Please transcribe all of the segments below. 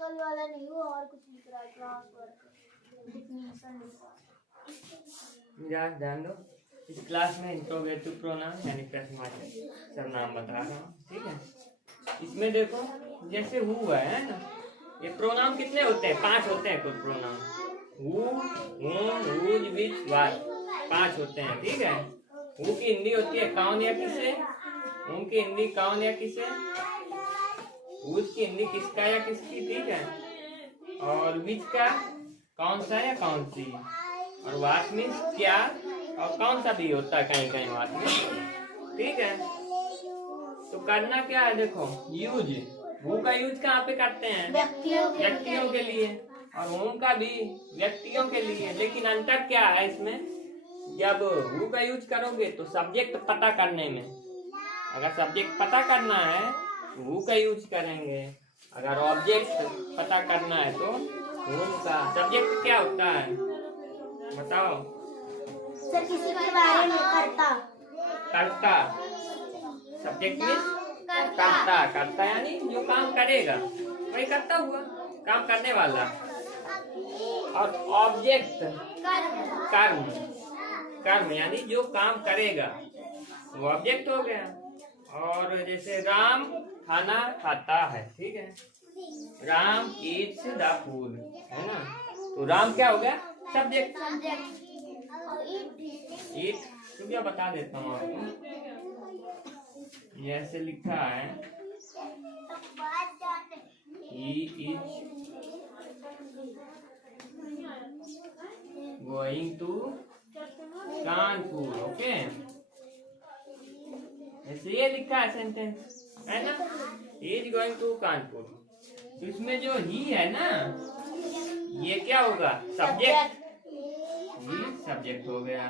कल वाला नहीं, वो और कुछ लिख रहा है, क्लास वर्क डिफिनेशन लिख रहा है। ध्यान दो, इस क्लास में इंट्रोगेटिव प्रोनाउन यानी प्रश्नवाचक सर्वनाम बता रहा हूँ, ठीक है। इसमें देखो जैसे हु है ना, ये प्रोनाउन कितने होते हैं? 5 होते हैं कुल प्रोनाउन। हु, हुम, हुज, विच, वाज, 5 होते हैं, ठीक है। हु की हिंदी होती है कौन या किसे, हुम की हिंदी कौन या किसे, हुज की हिंदी किसका या किसकी, ठीक है। और विच का कौन सा या कौन सी, और वाट मीन्स क्या, और कौन सा भी होता है कहीं कहीं वाट मीन्स, ठीक है। तो करना क्या है देखो, यूज, हु का यूज कहाँ पे करते हैं? व्यक्तियों के लिए, और होम का भी व्यक्तियों के लिए। लेकिन अंतर क्या है इसमें, जब हु का यूज करोगे तो सब्जेक्ट पता करने में, अगर सब्जेक्ट पता करना है तो हु का यूज करेंगे, अगर ऑब्जेक्ट पता करना है तो होम का। सब्जेक्ट क्या होता है बताओ? सर किसी के बारे में करता, सब्जेक्ट मीन्स करता यानी जो काम करेगा वही करता हुआ, काम करने वाला। और ऑब्जेक्ट कर्म यानी जो काम करेगा वो ऑब्जेक्ट हो गया। और जैसे राम खाना खाता है, ठीक है, राम ईट्स द फूड, है ना, तो राम क्या हो गया? सब्जेक्ट। ईट तो क्या बता देता हूँ आपको, ये ऐसे लिखा है, he is going to Kanpur, okay, ऐसे ये लिखा है सेंटेंस, है ना, he is going to Kanpur. तो इसमें जो ही है ना, ये क्या होगा? सब्जेक्ट, ही सब्जेक्ट हो गया।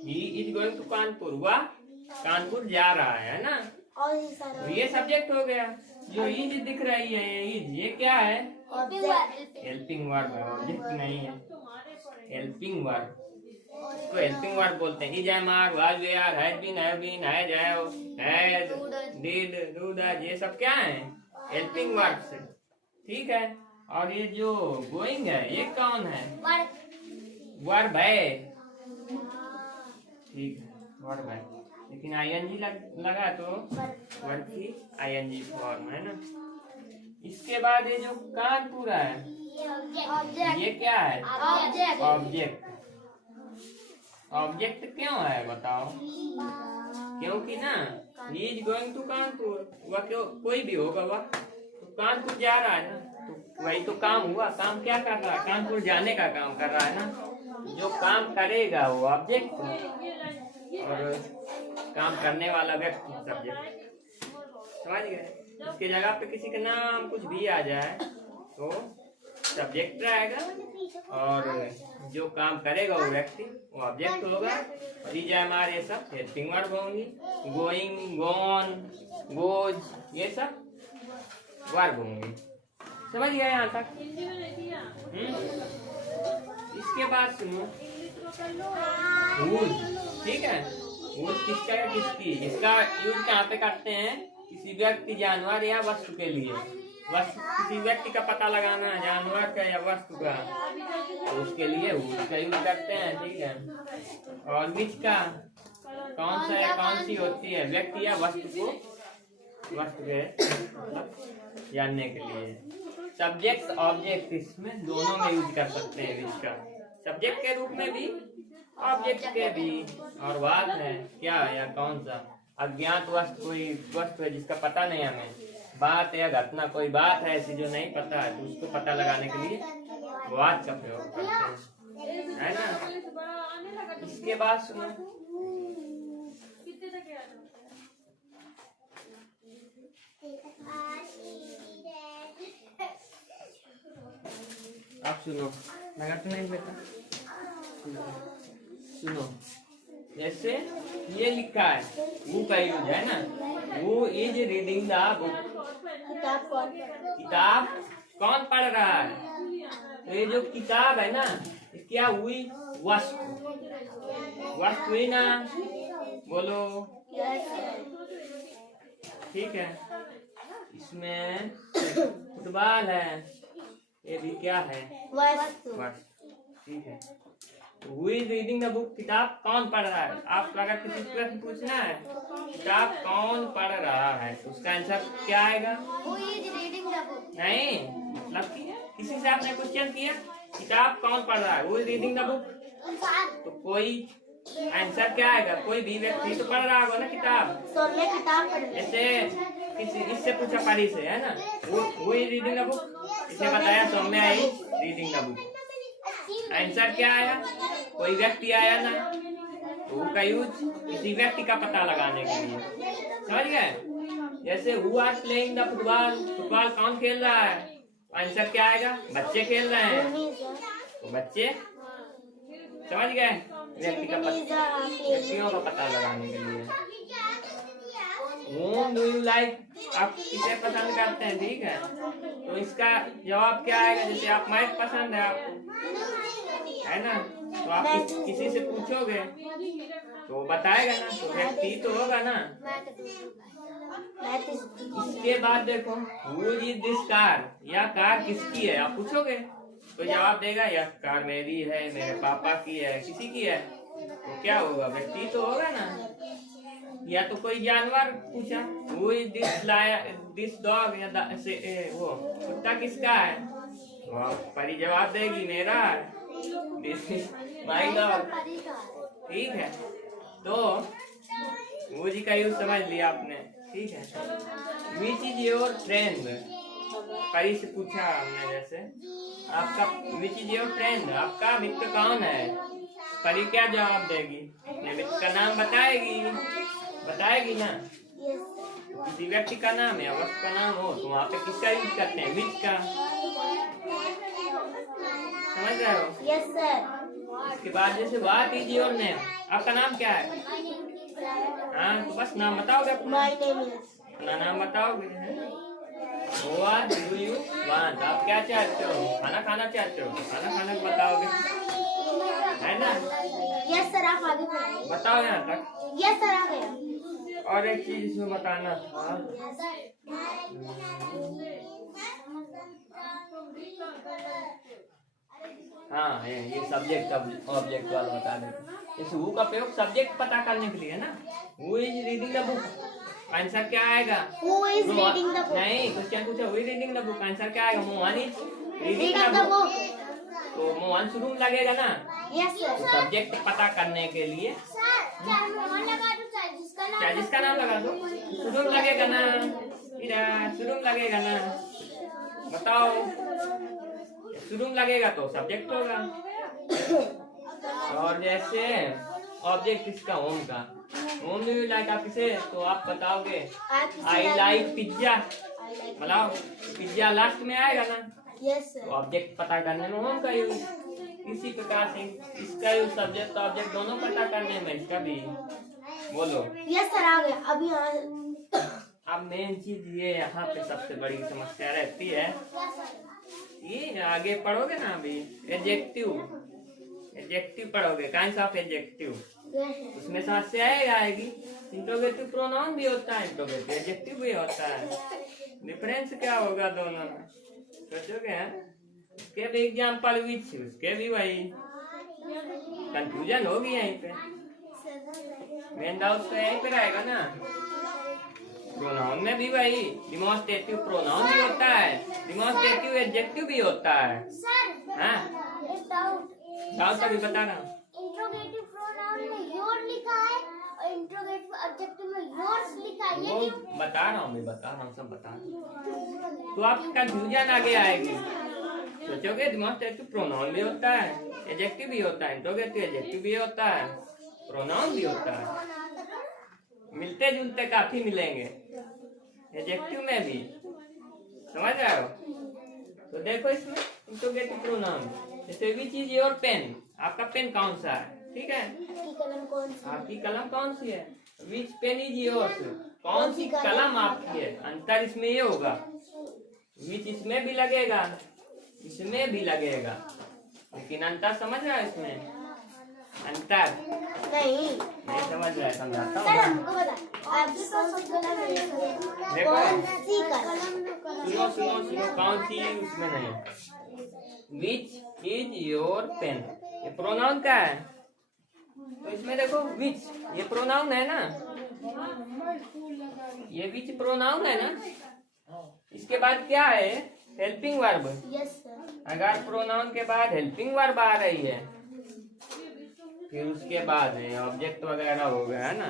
he is going to Kanpur, वह कानपुर जा रहा है ना, तो ये सब्जेक्ट हो गया। जो इज दिख रही है इज, ये क्या है? हेल्पिंग वर्ब है, ऑब्जेक्ट नहीं है, हेल्पिंग वर्ब। इसको हेल्पिंग वर्ब बोलते हैं। Is, am, are, was, were, has been, has, had, did, do, that, ये सब क्या है? हेल्पिंग वर्ब से, ठीक है। और ये जो गोइंग है ये कौन है? वर्ब है, ठीक है, वर्ब है, लेकिन आईएनजी लगा तो वर्ब की आईएनजी फॉर्म है ना। इसके बाद ये जो कानपुर है ये क्या है? ऑब्जेक्ट। ऑब्जेक्ट क्यों है बताओ? क्योंकि ना ही इज गोइंग टू कानपुर, वह क्यों, कोई भी होगा, वह तो कानपुर जा रहा है ना, तो वही तो काम हुआ। काम क्या कर रहा है? कानपुर जाने का काम कर रहा है ना। जो काम करेगा वो ऑब्जेक्ट, और काम करने वाला व्यक्ति सब्जेक्ट, समझ गए। इसके जगह पे किसी का नाम कुछ भी आ जाए तो सब्जेक्ट रहेगा, और जो काम करेगा वो व्यक्ति वो ऑब्जेक्ट होगा। और इज, एम, आर, ये सब हेल्पिंग वर्ब होंगी। गोइंग, गोन, गोज, ये सब वर्ब होंगी। समझ गए यहाँ तक? इसके बाद सुनो, ठीक है, यूज किसका या किसकी, इसका यूज कहाँ पे करते हैं? किसी व्यक्ति, जानवर या वस्तु के लिए। किसी व्यक्ति का पता लगाना है, जानवर का या वस्तु का, तो उसके लिए यूज का यूज करते हैं, ठीक है। और विच का कौन सा या कौन सी होती है? व्यक्ति या वस्तु को, वस्तु के जानने के लिए। सब्जेक्ट ऑब्जेक्ट इसमें दोनों में यूज कर सकते हैं विच का, सब्जेक्ट के रूप में भी, ऑब्जेक्ट के भी। और बात है क्या या कौन सा? अज्ञात वस्तु, कोई वस्तु है जिसका पता नहीं हमें, बात या घटना, कोई बात है ऐसी जो नहीं पता है, तो उसको पता लगाने के लिए वाद का प्रयोग करते हैं, है ना। इसके बाद सुनो, आप सुनो, लगा तो नहीं बेटा, सुनो। जैसे ये लिखा है वो का यूज है ना, वो इज रीडिंग द बुक, किताब कौन पढ़ रहा है? तो ये जो किताब है ना, क्या हुई? वस्तु, वस्तु हुई ना, बोलो, ठीक है। इसमें फुटबॉल है, ये भी क्या है? वस्तु। वस्तु। ठीक है। Who is reading the book? किताब कौन पढ़ रहा है? आपको अगर किसी से प्रश्न पूछना है किताब कौन पढ़ रहा है तो उसका आंसर क्या आएगा? Who is reading the book? नहीं, मतलब कि किसी से आपने क्वेश्चन किया किताब कौन पढ़ रहा है, Who is reading the book? तो कोई आंसर क्या आएगा? कोई भी व्यक्ति तो पढ़ रहा होगा ना किताब। सौम्या किताब पढ़ रही है। जैसे किसी इससे पूछा परी से, है ना, Who is reading the book? इसे बताया Saumya is reading the book। Answer क्या आया? कोई व्यक्ति आया ना, तो का यूज किसी व्यक्ति का पता लगाने के लिए, समझ गए? जैसे who are playing the football, football कौन खेल रहा है? आंसर क्या आएगा? बच्चे खेल रहे हैं, तो बच्चे, समझ गए? व्यक्तियों का पता लगाने के लिए। Whom do you like? आप किसे पसंद करते हैं, ठीक है? तो इसका जवाब क्या आएगा? जैसे आप माइक पसंद है आपको, है ना, तो आप किसी से पूछोगे तो बताएगा ना, तो व्यक्ति तो होगा ना। इसके बाद देखो Who is this car? यह कार किसकी है? आप पूछोगे तो जवाब देगा यह कार मेरी है, मेरे पापा की है, किसी की है, तो क्या होगा? व्यक्ति तो होगा ना। या तो कोई जानवर पूछा Who is this dog? या वो कुत्ता किसका है? तो परी जवाब देगी मेरा, माई डॉग, ठीक है। तो वो जी का यूज समझ लिया आपने, ठीक है। Which is your friend? परी से पूछा हमने, जैसे आपका विच इज योर फ्रेंड, आपका मित्र कौन है? परी क्या जवाब देगी? अपने मित्र का नाम बताएगी ना। किसी व्यक्ति का नाम या वस्तु का नाम हो तो वहाँ पे किसका यूज करते हैं? विच का, समझ रहे हो? Yes sir. इसके बाद जैसे व्हाट इज योर नेम? आपका नाम क्या है? हाँ, तो बस नाम बताओगे अपना। My name is. अपना नाम बताओगे। What do you want? आप क्या चाहते हो? खाना खाना चाहते हो? खाना खाना बताओगे, है ना? यस सर, आप आगे बढ़ाइए। बताओ यहाँ तक। यस सर, आ गया। और एक चीज इसमें बताना था, हाँ, ये सब्जेक्ट ऑब्जेक्ट वाला बता देते। इस हु का प्रयोग सब्जेक्ट पता करने के लिए है ना। Who is reading the book, answer क्या आएगा? Who is reading the book? नहीं, क्वेश्चन पूछा who is reading the book, answer क्या आएगा? Mohan is Reading the book. तो मोहन शुरू में लगेगा ना। Yes sir. तो सब्जेक्ट पता करने के लिए चाहे जिसका नाम लगा दो, शुरू में लगेगा ना, शुरू में लगेगा ना, बताओ। शुरू में लगेगा तो सब्जेक्ट होगा। और जैसे ऑब्जेक्ट इसका होम का, होम डू यू लाइक, आप किसे, तो आप बताओगे आई लाइक पिज्जा, मतलब पिज्जा लास्ट में आएगा ना। Yes sir. तो ऑब्जेक्ट पता करने में होम का यूज, इसी प्रकार से इसका यूज सब्जेक्ट ऑब्जेक्ट दोनों पता करने में इसका भी। बोलो। यस सर, आ गया। अभी अब मेन चीज ये यहाँ पे सबसे बड़ी समस्या रहती है, ये आगे पढ़ोगे ना अभी एडजेक्टिव पढ़ोगे, काइंड्स ऑफ एडजेक्टिव, उसमें समस्या आएगी। इंट्रोगेटिव प्रोनाउन भी होता है, इंट्रोगेटिव एडजेक्टिव भी होता है, डिफरेंस क्या होगा दोनों में सोचोगे? उसके भी एग्जाम्पल विच, उसके भी वही कंफ्यूजन होगी यहीं पे। मेन डाउट तो यहीं पे रहेगा ना। प्रोनाउन में भी वही डिमॉन्स्ट्रेटिव प्रोनाउन भी होता है, डिमॉन्स्ट्रेटिव एडजेक्टिव भी होता है। हाँ, डाउट अभी बता रहा हूँ। इंट्रोगेटिव प्रोनाउन में योर लिखा है और इंट्रोगेटिव ऑब्जेक्टिव में योर्स लिखा है। वो बता रहा हूँ, सब बता रहा हूँ। तो आपकी कंफ्यूजन आगे आएगी। सोचोगे डिमॉन्स्ट्रेटिव प्रोनाउन भी होता है, एडजेक्टिव भी होता है, इंट्रोगेटिव एडजेक्टिव भी होता है, प्रोनाउन भी होता है, मिलते जुलते काफी मिलेंगे एडजेक्टिव में भी, समझ रहे हो? तो देखो इसमें इंट्रोगेटिव प्रोनाउन, जैसे विच इज योर पेन, आपका पेन कौन सा है, ठीक है? आपकी कलम कौन सी है? विच पेन इज योर्स, कौन सी कलम आपकी है? अंतर इसमें ये होगा, विच इसमें भी लगेगा, इसमें भी लगेगा, लेकिन अंतर समझ रहा है इसमें? अंतर नहीं समझ रहा है, समझाता सर, हूँ। हमको बता, आपकी कौन सी कलम है? देखो कौन सी कलम? सुनो सुनो सुनो, कौन सी उसमें नहीं। विच इज योर पेन, ये प्रोनाउन क्या है? तो इसमें देखो विच, ये प्रोनाउन है ना, ये विच प्रोनाउन है ना। इसके बाद क्या है? Helping verb. Yes sir. अगर प्रोनाउन के बाद हेल्पिंग वर्ब आ रही है, फिर उसके बाद ऑब्जेक्ट वगैरह हो गया है ना,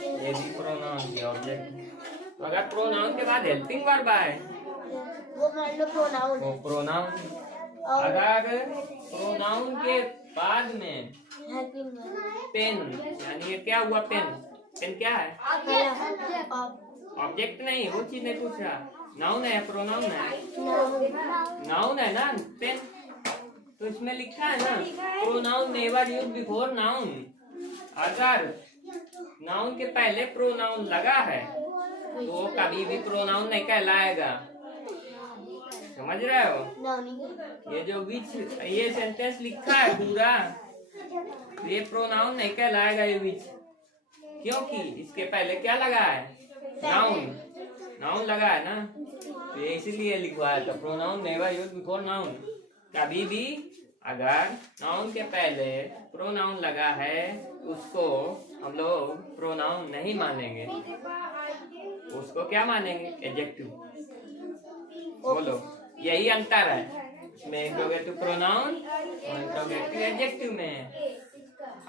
ये भी प्रोनाउन की ऑब्जेक्ट। तो अगर प्रोनाउन के बाद हेल्पिंग वर्ब आए वो मान लो प्रोनाउन वो है। प्रोनाउन। और अगर प्रोनाउन के बाद में हेल्पिंग वर्ब पेन, यानी ये क्या हुआ? पेन, पेन क्या है? ऑब्जेक्ट नहीं, वो चीज नहीं पूछ रहा। नाउन है, प्रोनाउन है? नाउन है ना पेन। तो इसमें लिखा है ना, pronoun never use before noun. अगर नाउन के पहले प्रोनाउन लगा है तो वो कभी भी प्रोनाउन नहीं कहलाएगा। समझ रहे हो? ये जो विच, ये सेंटेंस लिखा है पूरा, ये प्रोनाउन नहीं कहलाएगा ये विच, क्योंकि इसके पहले क्या लगा है? नाउन, नाउन लगा है ना, तो ये इसीलिए लिखवाया था, pronoun never use before noun. कभी भी अगर नाउन के पहले प्रोनाउन लगा है उसको हम लोग प्रोनाउन नहीं मानेंगे, उसको क्या मानेंगे? एडजेक्टिव। बोलो, यही अंतर है इसमें इंट्रोगेटिव प्रोनाउन और इंट्रोगेटिव एडजेक्टिव में।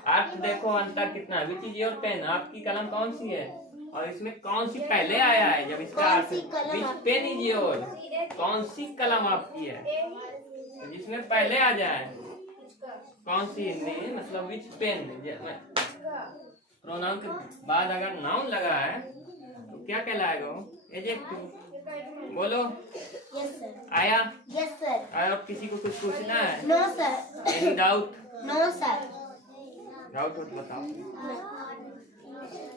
अर्थ देखो अंतर कितना। विच इज योर पेन, आपकी कलम कौन सी है, और इसमें कौन सी पहले आया है जब इसका अर्थ विच पेन इज योर, कौन सी कलम आपकी है, तो जिसमें पहले आ जाए कौन सी नहीं, मतलब विच पेन। प्रोनाउन के बाद अगर नाउन लगा है तो क्या कहलाएगा? एडजेक्टिव। बोलो। Yes sir. आया? Yes sir. और किसी को कुछ पूछना है? No sir. Any doubt? No sir. Doubt हो तो बताओ।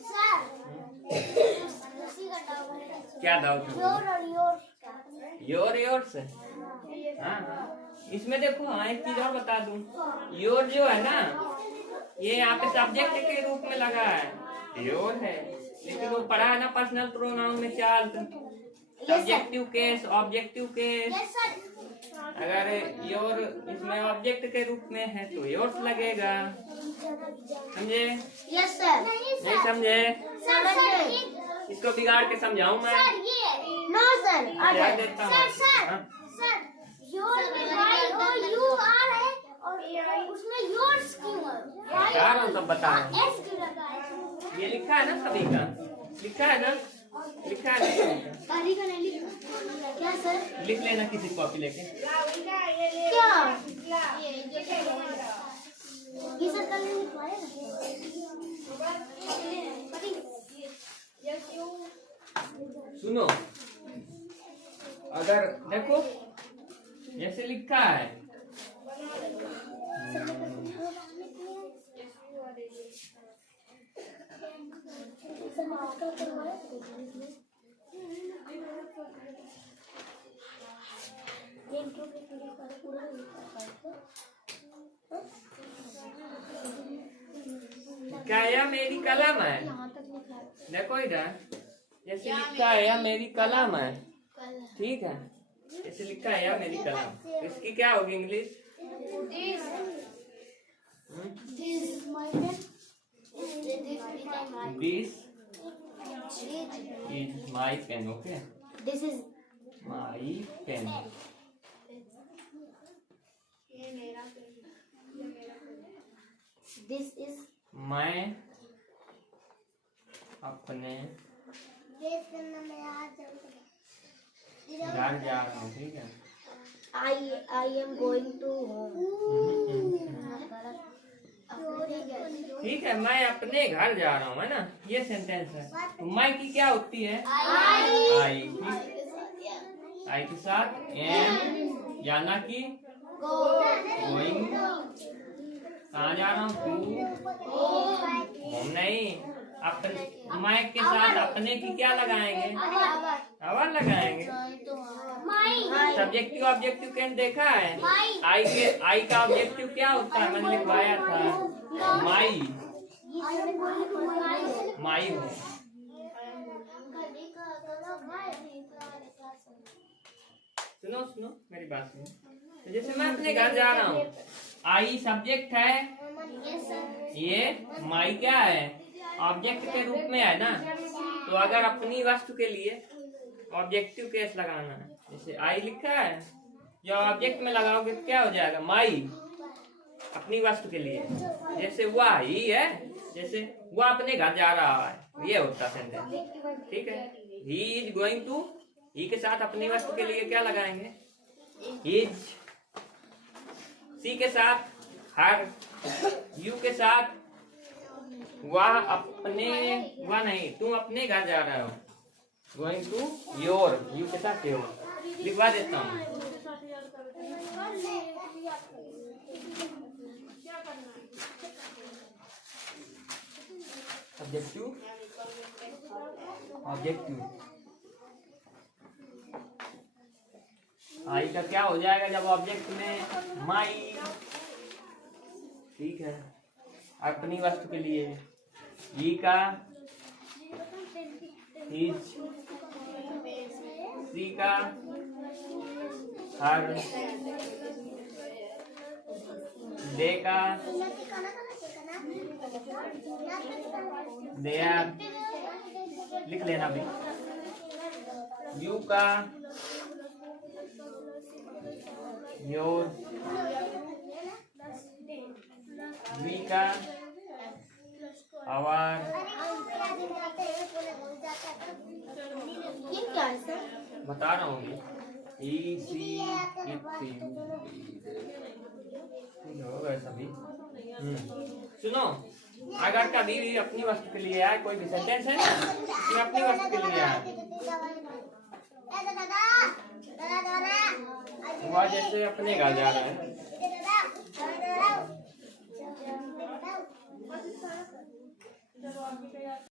सर क्या डाउट है? योर और योर। Your yours. हाँ, इसमें देखो, हाँ एक चीज और बता दूं, योर जो है ना, ये यहाँ पे सब्जेक्ट के रूप में लगा है, योर है, लेकिन वो पढ़ा है ना पर्सनल प्रोनाउन में चाल, सब्जेक्टिव केस, ऑब्जेक्टिव केस। अगर योर इसमें ऑब्जेक्ट के रूप में है तो योर्स लगेगा। समझे? Yes sir. नहीं समझे? सर इसको बिगाड़ के समझाऊं मैं? No sir. याद देता हूँ। हाँ? यू आ रहा है और उसमें योर्स क्यों है? बता रहा हूँ, सब बता रहा हूँ। ये लिखा है ना सभी का, लिखा है ना, लिखा है सभी का नहीं लिखा क्या सर? लिख लेना किसी कॉपी लेके। क्या ये सर कल नहीं लिखवाए सुनो, अगर देखो जैसे लिखा है, क्या यह मेरी कलम है? देखो इधर, जैसे लिखा है यह मेरी कलम है, ठीक है, जैसे लिखा है यह मेरी कलम, तो इसकी क्या होगी English? This is my pen. Okay, this is my pen. This is मैं अपने घर जा रहा हूँ, ठीक है। I am going to home. ठीक है, मैं अपने घर जा रहा हूँ, है ना, ये सेंटेंस है। तो मैं की क्या होती है? आई के साथ एम, जाना की गोइंग, कहाँ जा रहा हूँ? होम नहीं, अपने, मैं के साथ अपने की क्या लगाएंगे? अवर लगाएंगे। सब्जेक्टिव ऑब्जेक्टिव कैसे देखा है? आई का ऑब्जेक्टिव क्या होता है? मैंने लिखवाया था, माई, माई हूँ। सुनो मेरी बात सुनो। तो जैसे मैं अपने घर जा रहा हूँ, आई सब्जेक्ट है, ये माई क्या है, ऑब्जेक्ट के रूप में है ना। तो अगर अपनी वस्तु के लिए ऑब्जेक्टिव केस लगाना है, जैसे आई लिखा है, जब ऑब्जेक्ट में लगाओगे तो क्या हो जाएगा, माई अपनी वस्तु के लिए। जैसे वह ही है, जैसे वह अपने घर जा रहा है, ये होता सेंटेंस। ठीक है, ही इज गोइंग टू, ही के साथ अपनी वस्तु के लिए क्या लगाएंगे, इज। सी के साथ हर, यू के साथ वह अपने, वह नहीं, तुम अपने घर जा रहे हो, गोइंग टू योर, यू के साथ योर। लिखवा देता हूँ। Subjective, objective. आई का क्या हो जाएगा जब ऑब्जेक्ट में माई। ठीक है, अपनी वस्तु के लिए ई का इज, सी का हर, दे का देयर, लिख लेना भी। यू का योर, वी का आवर। बता रहा हूँ ई सी सभी। सुनो, अगर कभी भी अपनी वस्तु के लिए आए, कोई भी सेंटेंस है कि अपनी वस्तु के लिए आए, वह जैसे अपने घर जा रहा है।